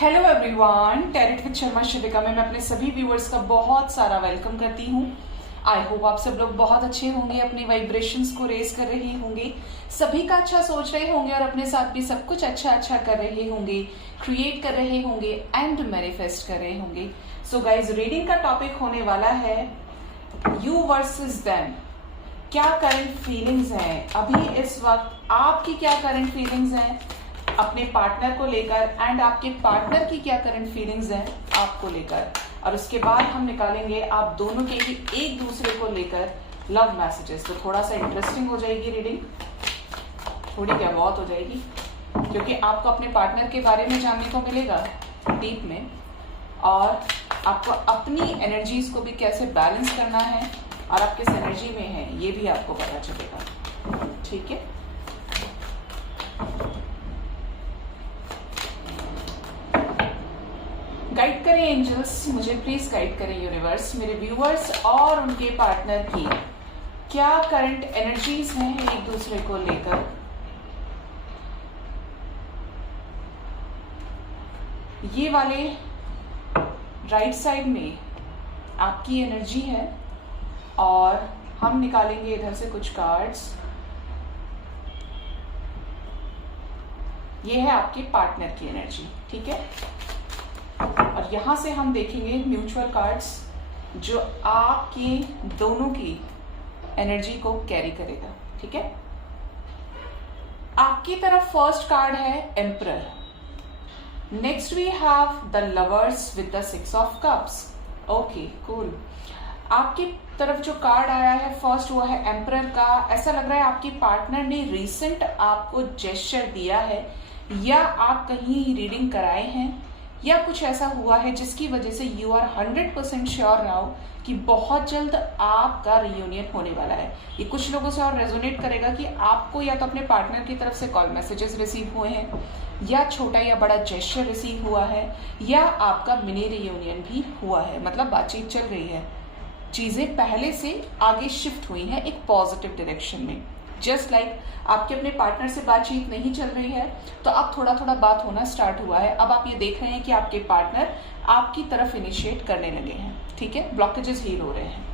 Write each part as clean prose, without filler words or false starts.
Hello everyone, tarot with Sharma Shivika में मैं अपने सभी व्यूअर्स का बहुत सारा वेलकम करती हूँ। आई होप आप सब लोग बहुत अच्छे होंगे, अपने वाइब्रेशंस को रेज कर रहे होंगे, सभी का अच्छा सोच रहे होंगे और अपने साथ भी सब कुछ अच्छा कर रहे होंगे, क्रिएट कर रहे होंगे एंड मैनिफेस्ट कर रहे होंगे। सो गाइज, रीडिंग का टॉपिक होने वाला है यू वर्सेस देम। क्या करंट फीलिंग्स हैं अभी इस वक्त, आपकी क्या करंट फीलिंग्स हैं अपने पार्टनर को लेकर एंड आपके पार्टनर की क्या करंट फीलिंग्स हैं आपको लेकर, और उसके बाद हम निकालेंगे आप दोनों के ही एक दूसरे को लेकर लव मैसेजेस। तो थोड़ा सा इंटरेस्टिंग हो जाएगी रीडिंग, थोड़ी क्या बहुत हो जाएगी, क्योंकि आपको अपने पार्टनर के बारे में जानने को मिलेगा डीप में, और आपको अपनी एनर्जीज को भी कैसे बैलेंस करना है और आप किस एनर्जी में है ये भी आपको पता चलेगा। ठीक है, गाइड करें एंजल्स, मुझे प्लीज गाइड करें यूनिवर्स, मेरे व्यूअर्स और उनके पार्टनर की क्या करंट एनर्जीज हैं एक दूसरे को लेकर। ये वाले राइट साइड में आपकी एनर्जी है और हम निकालेंगे इधर से कुछ कार्ड्स। ये है आपके पार्टनर की एनर्जी, ठीक है, और यहां से हम देखेंगे म्यूचुअल कार्ड्स जो आपकी दोनों की एनर्जी को कैरी करेगा। ठीक है, आपकी तरफ फर्स्ट कार्ड है emperor, next we have the lovers with the 6 of cups. Okay cool, आपकी तरफ जो कार्ड आया है फर्स्ट वो है एम्परर का। ऐसा लग रहा है आपकी पार्टनर ने रिसेंट आपको जेस्चर दिया है, या आप कहीं रीडिंग कराए हैं, या कुछ ऐसा हुआ है जिसकी वजह से यू आर 100% श्योर नाउ कि बहुत जल्द आपका रियूनियन होने वाला है। ये कुछ लोगों से और रेजोनेट करेगा कि आपको या तो अपने पार्टनर की तरफ से कॉल मैसेजेस रिसीव हुए हैं, या छोटा या बड़ा जेस्चर रिसीव हुआ है, या आपका मिनी रियूनियन भी हुआ है। मतलब बातचीत चल रही है, चीजें पहले से आगे शिफ्ट हुई हैं एक पॉजिटिव डायरेक्शन में। जस्ट लाइक आपके अपने पार्टनर से बातचीत नहीं चल रही है तो अब थोड़ा थोड़ा बात होना स्टार्ट हुआ है। अब आप ये देख रहे हैं कि आपके पार्टनर आपकी तरफ इनिशिएट करने लगे हैं। ठीक है, ब्लॉकेजेस हील हो रहे हैं।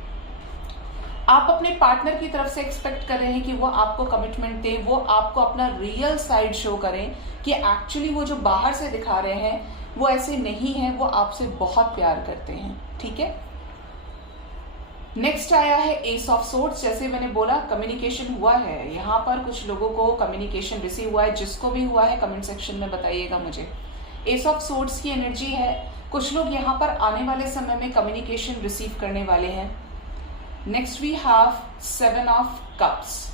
आप अपने पार्टनर की तरफ से एक्सपेक्ट कर रहे हैं कि वो आपको कमिटमेंट दे, वो आपको अपना रियल साइड शो करें कि एक्चुअली वो जो बाहर से दिखा रहे हैं वो ऐसे नहीं है, वो आपसे बहुत प्यार करते हैं। ठीक है, नेक्स्ट आया है एस ऑफ सोर्ड्स। जैसे मैंने बोला कम्युनिकेशन हुआ है, यहाँ पर कुछ लोगों को कम्युनिकेशन रिसीव हुआ है, जिसको भी हुआ है कमेंट सेक्शन में बताइएगा मुझे। एस ऑफ सोर्ड्स की एनर्जी है, कुछ लोग यहाँ पर आने वाले समय में कम्युनिकेशन रिसीव करने वाले हैं। Next we have 7 of cups.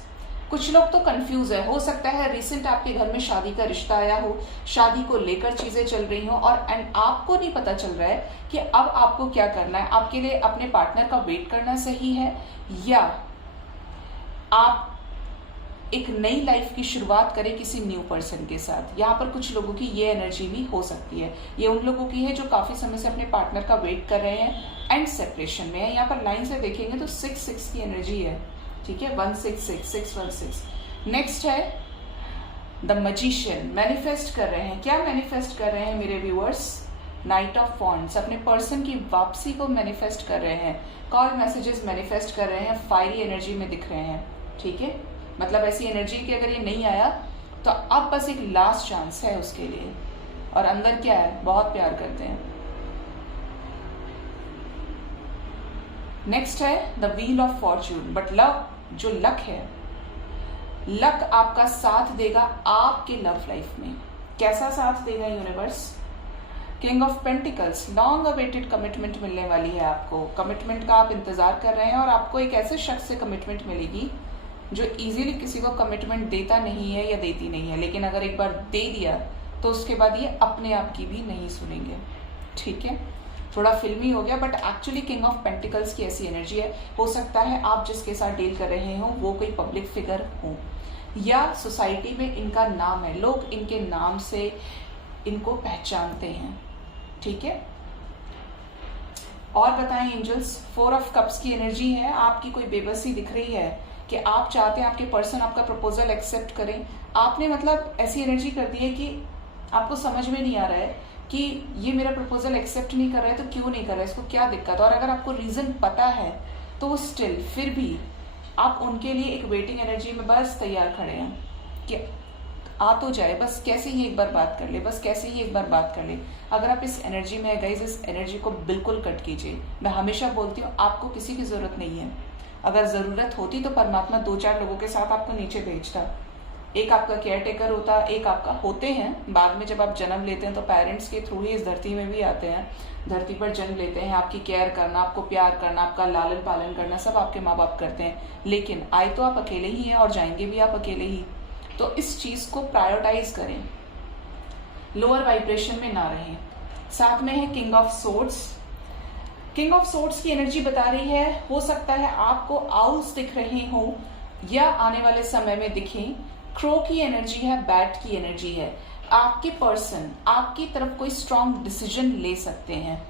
कुछ लोग तो कंफ्यूज है, हो सकता है रिसेंट आपके घर में शादी का रिश्ता आया हो, शादी को लेकर चीजें चल रही हो और एंड आपको नहीं पता चल रहा है कि अब आपको क्या करना है। आपके लिए अपने पार्टनर का वेट करना सही है, या आप एक नई लाइफ की शुरुआत करें किसी न्यू पर्सन के साथ। यहाँ पर कुछ लोगों की ये एनर्जी भी हो सकती है। ये उन लोगों की है जो काफी समय से अपने पार्टनर का वेट कर रहे हैं एंड सेपरेशन में है। यहाँ पर लाइन से देखेंगे तो 6 की एनर्जी है। ठीक है, 166 616। नेक्स्ट है द मैजिशियन, मैनिफेस्ट कर रहे हैं। क्या मैनिफेस्ट कर रहे हैं मेरे व्यूअर्स? नाइट ऑफ वॉन्ड्स, अपने पर्सन की वापसी को मैनिफेस्ट कर रहे हैं, कॉल मैसेजेस मैनिफेस्ट कर रहे हैं, फायरी एनर्जी में दिख रहे हैं। ठीक है, मतलब ऐसी एनर्जी कि अगर ये नहीं आया तो अब बस एक लास्ट चांस है उसके लिए, और अंदर क्या है, बहुत प्यार करते हैं। नेक्स्ट है the wheel of Fortune, but love, जो लक है, लक आपका साथ देगा आपके लव लाइफ में। कैसा साथ देगा universe? King of pentacles, long awaited commitment मिलने वाली है आपको। कमिटमेंट का आप इंतजार कर रहे हैं और आपको एक ऐसे शख्स से कमिटमेंट मिलेगी जो इजीली किसी को कमिटमेंट देता नहीं है या देती नहीं है, लेकिन अगर एक बार दे दिया तो उसके बाद ये अपने आप की भी नहीं सुनेंगे। ठीक है, थोड़ा फिल्मी हो गया but actually king of pentacles की ऐसी एनर्जी है। हो सकता है आप जिसके साथ डील कर रहे हो वो कोई पब्लिक फिगर हो, या सोसाइटी में इनका नाम है, लोग इनके नाम से इनको पहचानते हैं। ठीक है, और बताएं एंजल्स, 4 ऑफ कप्स की एनर्जी है। आपकी कोई बेबसी दिख रही है कि आप चाहते हैं आपके पर्सन आपका प्रपोजल एक्सेप्ट करें। आपने मतलब ऐसी एनर्जी कर दी है कि आपको समझ में नहीं आ रहा है कि ये मेरा प्रपोजल एक्सेप्ट नहीं कर रहा है, तो क्यों नहीं कर रहा है, इसको क्या दिक्कत है। और अगर आपको रीज़न पता है तो वो स्टिल फिर भी आप उनके लिए एक वेटिंग एनर्जी में बस तैयार खड़े हैं कि आ तो जाए, बस कैसे ही एक बार बात कर ले, बस कैसे ही एक बार बात कर ले। अगर आप इस एनर्जी में है गाइस, इस एनर्जी को बिल्कुल कट कीजिए। मैं हमेशा बोलती हूँ आपको किसी की ज़रूरत नहीं है। अगर ज़रूरत होती तो परमात्मा 2-4 लोगों के साथ आपको नीचे भेजता। एक आपका केयर टेकर होता, एक आपका होते हैं बाद में जब आप जन्म लेते हैं तो पेरेंट्स के थ्रू ही इस धरती में भी आते हैं, धरती पर जन्म लेते हैं। आपकी केयर करना, आपको प्यार करना, आपका लालन पालन करना सब आपके माँ बाप करते हैं, लेकिन आए तो आप अकेले ही हैं और जाएंगे भी आप अकेले ही। तो इस चीज़ को प्रायोरिटाइज करें, लोअर वाइब्रेशन में ना रहें। साथ में है king of swords. King of swords की एनर्जी बता रही है, हो सकता है आपको आउल्स दिख रहे हो या आने वाले समय में दिखें। क्रो की एनर्जी है, बैट की एनर्जी है। आपके पर्सन आपकी तरफ कोई स्ट्रॉन्ग डिसीजन ले सकते हैं।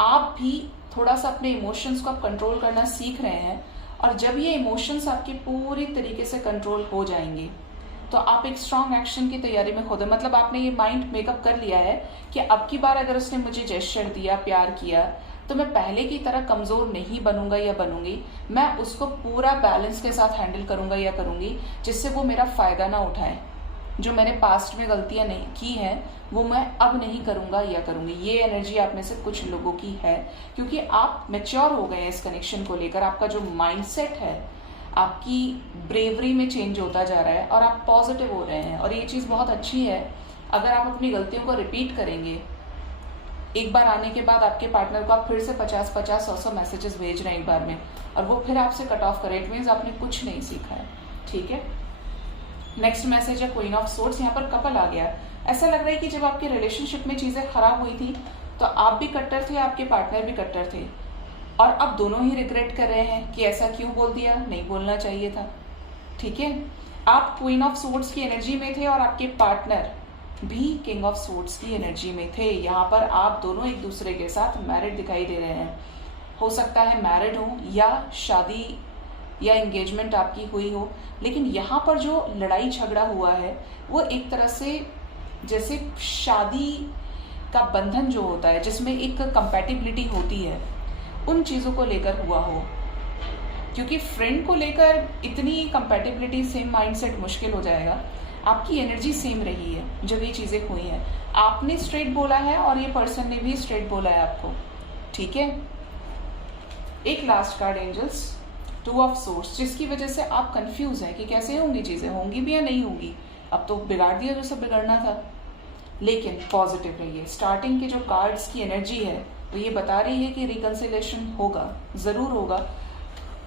आप भी थोड़ा सा अपने इमोशंस को आप कंट्रोल करना सीख रहे हैं, और जब ये इमोशंस आपके पूरी तरीके से कंट्रोल हो जाएंगे तो आप एक स्ट्रॉन्ग एक्शन की तैयारी में खुद, मतलब आपने ये माइंड मेकअप कर लिया है कि अब की बार अगर उसने मुझे जेस्चर दिया, प्यार किया, तो मैं पहले की तरह कमजोर नहीं बनूंगा या बनूंगी। मैं उसको पूरा बैलेंस के साथ हैंडल करूंगा या करूंगी, जिससे वो मेरा फायदा ना उठाए। जो मैंने पास्ट में गलतियां नहीं की हैं वो मैं अब नहीं करूंगा या करूंगी। ये एनर्जी आप में से कुछ लोगों की है, क्योंकि आप मैच्योर हो गए हैं इस कनेक्शन को लेकर। आपका जो माइंडसेट है आपकी ब्रेवरी में चेंज होता जा रहा है और आप पॉजिटिव हो रहे हैं, और ये चीज़ बहुत अच्छी है। अगर आप अपनी गलतियों को रिपीट करेंगे, एक बार आने के बाद आपके पार्टनर को आप फिर से 50-50, 100-100 मैसेजेस भेज रहे हैं एक बार में, और वो फिर आपसे कट ऑफ करे, इट मीन्स आपने कुछ नहीं सीखा है। ठीक है, नेक्स्ट मैसेज है क्वीन ऑफ सोर्ड्स। यहाँ पर कपल आ गया। ऐसा लग रहा है कि जब आपके रिलेशनशिप में चीज़ें खराब हुई थी तो आप भी कट्टर थे, आपके पार्टनर भी कट्टर थे, और अब दोनों ही रिग्रेट कर रहे हैं कि ऐसा क्यों बोल दिया, नहीं बोलना चाहिए था। ठीक है, आप क्वीन ऑफ सोर्ड्स की एनर्जी में थे और आपके पार्टनर भी किंग ऑफ सोर्ड्स की एनर्जी में थे। यहाँ पर आप दोनों एक दूसरे के साथ मैरिड दिखाई दे रहे हैं। हो सकता है मैरिड हो या शादी या एंगेजमेंट आपकी हुई हो, लेकिन यहाँ पर जो लड़ाई झगड़ा हुआ है वो एक तरह से जैसे शादी का बंधन जो होता है जिसमें एक कंपैटिबिलिटी होती है, उन चीज़ों को लेकर हुआ हो। क्योंकि फ्रेंड को लेकर इतनी कंपैटिबिलिटी, सेम माइंडसेट मुश्किल हो जाएगा। आपकी एनर्जी सेम रही है जब ये चीज़ें हुई हैं। आपने स्ट्रेट बोला है और ये पर्सन ने भी स्ट्रेट बोला है आपको। ठीक है, एक last card angels, 2 of swords, जिसकी वजह से आप कंफ्यूज हैं कि कैसे होंगी चीज़ें, होंगी भी या नहीं होंगी। अब तो बिगाड़ दिया जो सब बिगड़ना था, लेकिन पॉजिटिव रहिए। स्टार्टिंग के जो कार्ड्स की एनर्जी है तो ये बता रही है कि रिकंसिलेशन होगा, ज़रूर होगा।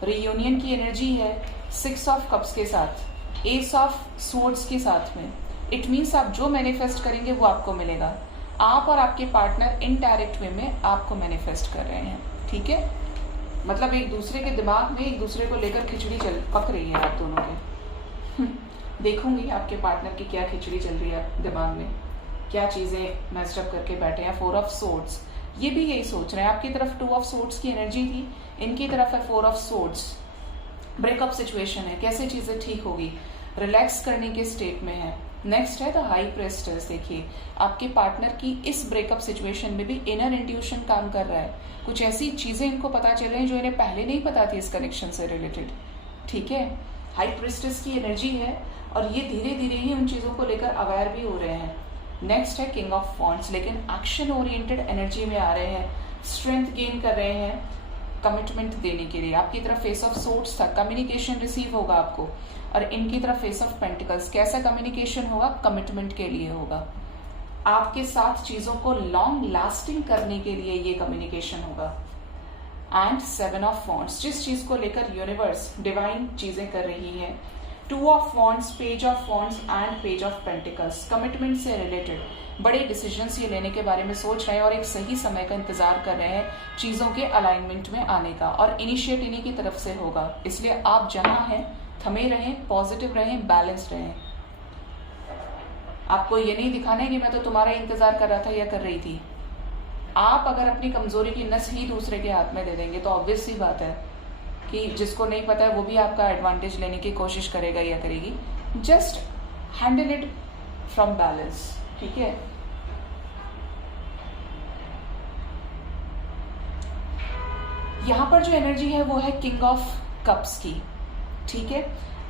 रियूनियन की एनर्जी है 6 ऑफ कप्स के साथ, एस ऑफ सोर्ड्स के साथ में। इट मीन्स आप जो मैनिफेस्ट करेंगे वो आपको मिलेगा। आप और आपके पार्टनर इनडायरेक्ट वे में आपको मैनिफेस्ट कर रहे हैं। ठीक है, मतलब एक दूसरे के दिमाग में एक दूसरे को लेकर खिचड़ी पक रही है आप दोनों के। देखूंगी आपके पार्टनर की क्या खिचड़ी चल रही है दिमाग में, क्या चीज़ें मैस्टअप करके बैठे हैं। 4 ऑफ सोर्ड्स, ये भी यही सोच रहे हैं। आपकी तरफ 2 ऑफ सोर्ड्स की एनर्जी थी, इनकी तरफ है 4 ऑफ सोर्ड्स। ब्रेकअप सिचुएशन है, कैसे चीज़ें ठीक होगी, रिलैक्स करने के स्टेट में है। नेक्स्ट है द हाई प्रेस्टेस। देखिए आपके पार्टनर की इस ब्रेकअप सिचुएशन में भी इनर इंट्यूशन काम कर रहा है। कुछ ऐसी चीज़ें इनको पता चल रही हैं जो इन्हें पहले नहीं पता थी इस कनेक्शन से रिलेटेड। ठीक है, हाई प्रेस्टेस की एनर्जी है और ये धीरे धीरे ही उन चीज़ों को लेकर अवेयर भी हो रहे हैं। नेक्स्ट है किंग ऑफ वॉन्ड्स, लेकिन एक्शन ओरिएंटेड एनर्जी में आ रहे हैं, स्ट्रेंथ गेन कर रहे हैं कमिटमेंट देने के लिए। आपकी तरफ फेस ऑफ सोर्ड्स था, कम्युनिकेशन रिसीव होगा आपको, और इनकी तरफ फेस ऑफ पेंटिकल्स, कैसा कम्युनिकेशन होगा, कमिटमेंट के लिए होगा। आपके साथ चीज़ों को लॉन्ग लास्टिंग करने के लिए ये कम्युनिकेशन होगा। एंड 7 ऑफ वॉन्ड्स, जिस चीज़ को लेकर यूनिवर्स डिवाइन चीज़ें कर रही है। 2 of wands, page of wands and page of pentacles, commitment से रिलेटेड बड़े डिसीजंस ये लेने के बारे में सोच रहे हैं और एक सही समय का इंतजार कर रहे हैं चीज़ों के अलाइनमेंट में आने का, और इनिशिएट इन्हीं की तरफ से होगा। इसलिए आप जहाँ हैं थमे रहें, पॉजिटिव रहें, बैलेंस्ड रहें। आपको ये नहीं दिखाना है कि मैं तो तुम्हारा इंतजार कर रहा था या कर रही थी। आप अगर अपनी कमजोरी की नस ही दूसरे के हाथ में दे देंगे तो ऑब्वियस सी बात है कि जिसको नहीं पता है वो भी आपका एडवांटेज लेने की कोशिश करेगा या करेगी। Just handle it from balance. ठीक है, यहाँ पर जो एनर्जी है वो है किंग ऑफ कप्स की, ठीक है।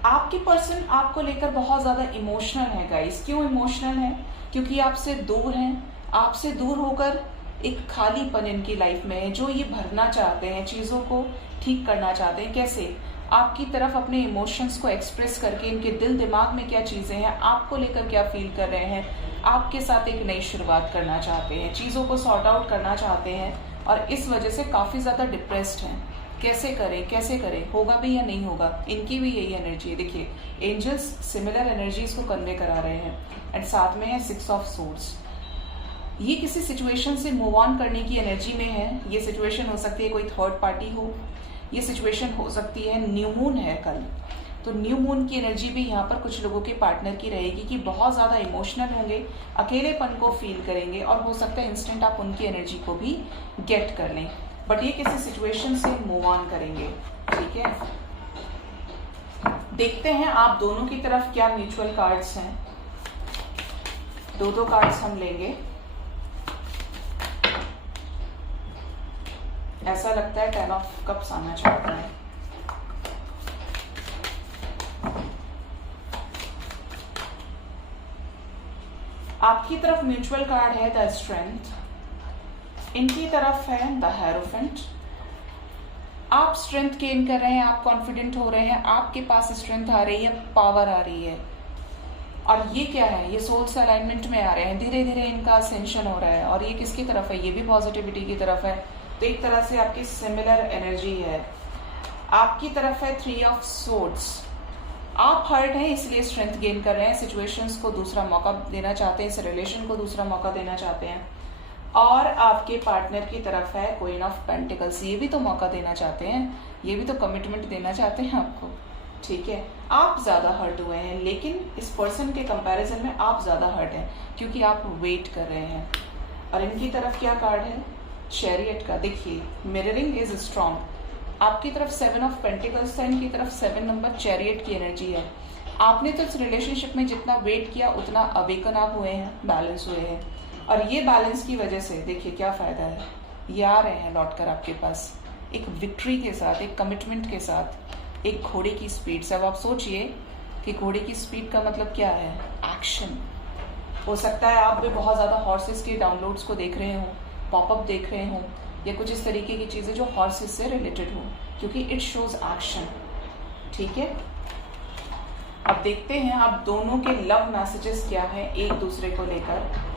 आपके पर्सन आपको लेकर बहुत ज्यादा इमोशनल है गाइस। क्यों इमोशनल है? क्योंकि आपसे दूर हैं। आपसे दूर होकर एक खालीपन इनकी लाइफ में है जो ये भरना चाहते हैं, चीजों को ठीक करना चाहते हैं। कैसे? आपकी तरफ अपने इमोशंस को एक्सप्रेस करके, इनके दिल दिमाग में क्या चीजें हैं, आपको लेकर क्या फील कर रहे हैं, आपके साथ एक नई शुरुआत करना चाहते हैं, चीजों को सॉर्ट आउट करना चाहते हैं और इस वजह से काफी ज्यादा डिप्रेस्ड हैं। कैसे करें, कैसे करें, होगा भी या नहीं होगा? इनकी भी यही एनर्जी है। देखिए, एंजल्स सिमिलर एनर्जीज को कन्वे करा रहे हैं एंड साथ में है 6 ऑफ सोर्ड्स। ये किसी सिचुएशन से मूव ऑन करने की एनर्जी में है। ये सिचुएशन हो सकती है कोई थर्ड पार्टी हो, ये सिचुएशन हो सकती है न्यू मून है कल, तो न्यू मून की एनर्जी भी यहाँ पर कुछ लोगों के पार्टनर की रहेगी कि बहुत ज्यादा इमोशनल होंगे, अकेलेपन को फील करेंगे और हो सकता है इंस्टेंट आप उनकी एनर्जी को भी गेट कर लें, बट ये किसी सिचुएशन से मूव ऑन करेंगे, ठीक है। देखते हैं आप दोनों की तरफ क्या म्यूचुअल कार्ड्स हैं। दो कार्ड्स हम लेंगे। ऐसा लगता है 10 ऑफ कप्स आना चाहता है। आपकी तरफ म्यूचुअल कार्ड है द स्ट्रेंथ, इनकी तरफ है द हेरोफेंट। आप स्ट्रेंथ गेन कर रहे हैं, आप कॉन्फिडेंट हो रहे हैं, आपके पास स्ट्रेंथ आ रही है, पावर आ रही है। और ये क्या है? ये सोल से अलाइनमेंट में आ रहे हैं, धीरे धीरे इनका असेंशन हो रहा है। और ये किसकी तरफ है? ये भी पॉजिटिविटी की तरफ है। तो एक तरह से आपकी सिमिलर एनर्जी है। आपकी तरफ है 3 ऑफ सोर्ड्स। आप हर्ट हैं इसलिए स्ट्रेंथ गेन कर रहे हैं, सिचुएशंस को दूसरा मौका देना चाहते हैं, इस रिलेशन को दूसरा मौका देना चाहते हैं। और आपके पार्टनर की तरफ है क्वीन ऑफ पेंटिकल्स। ये भी तो मौका देना चाहते हैं, ये भी तो कमिटमेंट देना चाहते हैं आपको, ठीक है। आप ज्यादा हर्ट हुए हैं, लेकिन इस पर्सन के कंपैरिजन में आप ज्यादा हर्ट हैं क्योंकि आप वेट कर रहे हैं। और इनकी तरफ क्या कार्ड है? चैरियट का। देखिए, मिररिंग इज स्ट्रॉन्ग। आपकी तरफ 7 ऑफ पेंटिकल्स है, इनकी तरफ 7 नंबर चैरियट की एनर्जी है। आपने तो इस रिलेशनशिप में जितना वेट किया उतना अवेकन आप हुए हैं, बैलेंस हुए हैं। और ये बैलेंस की वजह से देखिए क्या फायदा है, ये आ रहे हैं लौट कर आपके पास एक विक्ट्री के साथ, एक कमिटमेंट के साथ, एक घोड़े की स्पीड से। अब आप सोचिए कि घोड़े की स्पीड का मतलब क्या है? एक्शन। हो सकता है आप भी बहुत ज्यादा हॉर्सेस के डाउनलोड्स को देख रहे हो, पॉपअप देख रहे हो, या कुछ इस तरीके की चीजें जो हॉर्सेस से रिलेटेड हो, क्योंकि इट शोज एक्शन, ठीक है। अब देखते हैं आप दोनों के लव मैसेजेस क्या है एक दूसरे को लेकर।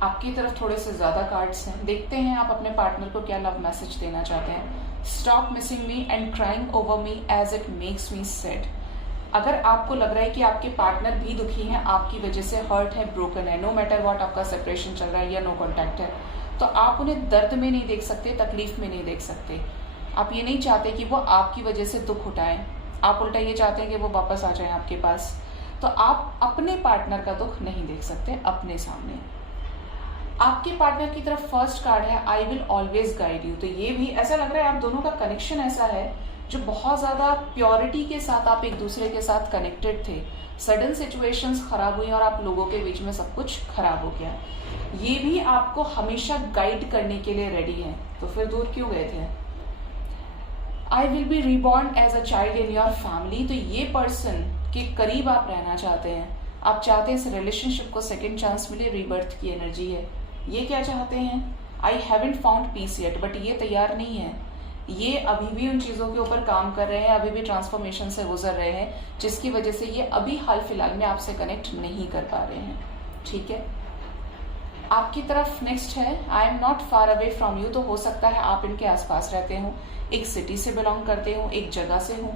आपकी तरफ थोड़े से ज्यादा कार्ड्स हैं। देखते हैं आप अपने पार्टनर को क्या लव मैसेज देना चाहते हैं। Stop missing me and crying over me as it makes me sad. अगर आपको लग रहा है कि आपके पार्टनर भी दुखी हैं, आपकी वजह से हर्ट है, ब्रोकन है, नो मैटर व्हाट आपका सेपरेशन चल रहा है या नो कॉन्टैक्ट है, तो आप उन्हें दर्द में नहीं देख सकते, तकलीफ में नहीं देख सकते। आप ये नहीं चाहते कि वो आपकी वजह से दुख उठाएं, आप उल्टा ये चाहते हैं कि वो वापस आ जाए आपके पास। तो आप अपने पार्टनर का दुख नहीं देख सकते अपने सामने। आपके पार्टनर की तरफ फर्स्ट कार्ड है I will always guide you. तो ये भी ऐसा लग रहा है आप दोनों का कनेक्शन ऐसा है जो बहुत ज्यादा प्योरिटी के साथ आप एक दूसरे के साथ कनेक्टेड थे। सडन सिचुएशंस खराब हुई और आप लोगों के बीच में सब कुछ खराब हो गया। ये भी आपको हमेशा गाइड करने के लिए रेडी है, तो फिर दूर क्यों गए थे? I will be reborn as a child in your family. तो ये पर्सन के करीब आप रहना चाहते हैं, आप चाहते हैं इस रिलेशनशिप को सेकेंड चांस मिले, रीबर्थ की एनर्जी है। ये क्या चाहते हैं? I haven't found peace yet, but ये तैयार नहीं है, ये अभी भी उन चीजों के ऊपर काम कर रहे हैं, अभी भी ट्रांसफॉर्मेशन से गुजर रहे हैं, जिसकी वजह से ये अभी हाल फिलहाल में आपसे कनेक्ट नहीं कर पा रहे हैं, ठीक है। आपकी तरफ नेक्स्ट है I am not far away from you. तो हो सकता है आप इनके आसपास रहते हो, एक सिटी से बिलोंग करते हो, एक जगह से हो।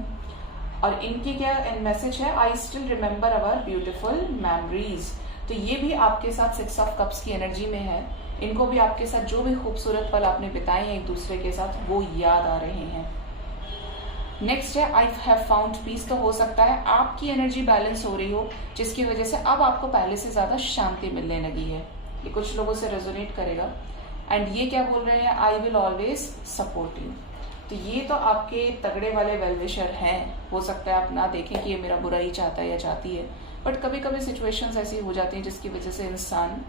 और इनकी क्या मैसेज है? I still remember our beautiful memories. तो ये भी आपके साथ 6 ऑफ कप्स की एनर्जी में है। इनको भी आपके साथ जो भी खूबसूरत पल आपने बिताए हैं एक दूसरे के साथ, वो याद आ रहे हैं। नेक्स्ट है आई हैव फाउंड पीस। तो हो सकता है आपकी एनर्जी बैलेंस हो रही हो, जिसकी वजह से अब आपको पहले से ज्यादा शांति मिलने लगी है। ये कुछ लोगों से रेजोनेट करेगा। एंड ये क्या बोल रहे हैं, I will always support you. तो ये तो आपके तगड़े वाले वेलविशर हैं। हो सकता है आप ना देखें कि ये मेरा बुरा ही चाहता है या चाहती है, बट कभी कभी सिचुएशंस ऐसी हो जाती हैं जिसकी वजह से इंसान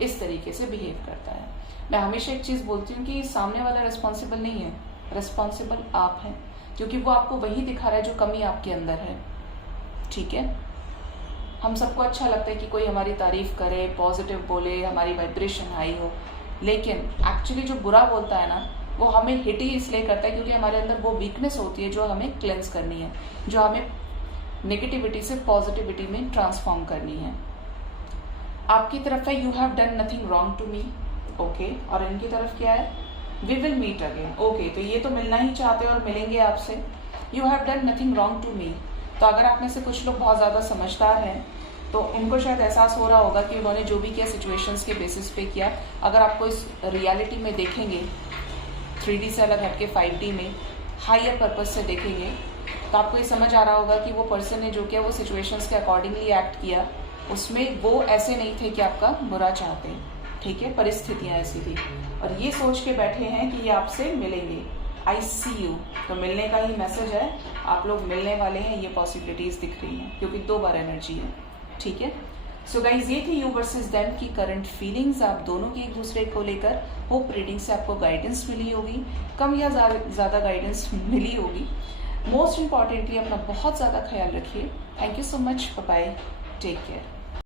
इस तरीके से बिहेव करता है। मैं हमेशा एक चीज बोलती हूँ कि सामने वाला रिस्पॉन्सिबल नहीं है, रिस्पॉन्सिबल आप हैं, क्योंकि वो आपको वही दिखा रहा है जो कमी आपके अंदर है। ठीक है, हम सबको अच्छा लगता है कि कोई हमारी तारीफ करे, पॉजिटिव बोले, हमारी वाइब्रेशन हाई हो, लेकिन एक्चुअली जो बुरा बोलता है ना, वो हमें हिट ही इसलिए करता है क्योंकि हमारे अंदर वो वीकनेस होती है जो हमें क्लेंस करनी है, जो हमें नेगेटिविटी से पॉजिटिविटी में ट्रांसफॉर्म करनी है। आपकी तरफ है you have done nothing wrong to me, okay, और इनकी तरफ क्या है, we will meet again, okay. तो ये तो मिलना ही चाहते हैं और मिलेंगे आपसे। You have done nothing wrong to me. तो अगर आप में से कुछ लोग बहुत ज़्यादा समझदार हैं तो उनको शायद एहसास हो रहा होगा कि उन्होंने जो भी किया सिचुएशंस के बेसिस पे किया। अगर आपको इस रियलिटी में देखेंगे, 3D से अलग हटके 5D में हायर पर्पस से देखेंगे, तो आपको ये समझ आ रहा होगा कि वो पर्सन ने जो किया वो सिचुएशंस के अकॉर्डिंगली एक्ट किया। उसमें वो ऐसे नहीं थे कि आपका बुरा चाहते, ठीक है, परिस्थितियाँ ऐसी थी। और ये सोच के बैठे हैं कि ये आपसे मिलेंगे, आई सी यू। तो मिलने का ही मैसेज है, आप लोग मिलने वाले हैं, ये पॉसिबिलिटीज दिख रही हैं क्योंकि 2 बार एनर्जी है। ठीक है, सो गाइज ये थी यू वर्सेस देम की करंट फीलिंग्स आप दोनों की एक दूसरे को लेकर। होप रीडिंग से आपको गाइडेंस मिली होगी, कम या ज़्यादा गाइडेंस मिली होगी। मोस्ट इंपॉर्टेंटली अपना बहुत ज़्यादा ख्याल रखिए। Thank you so much, bye bye, take care.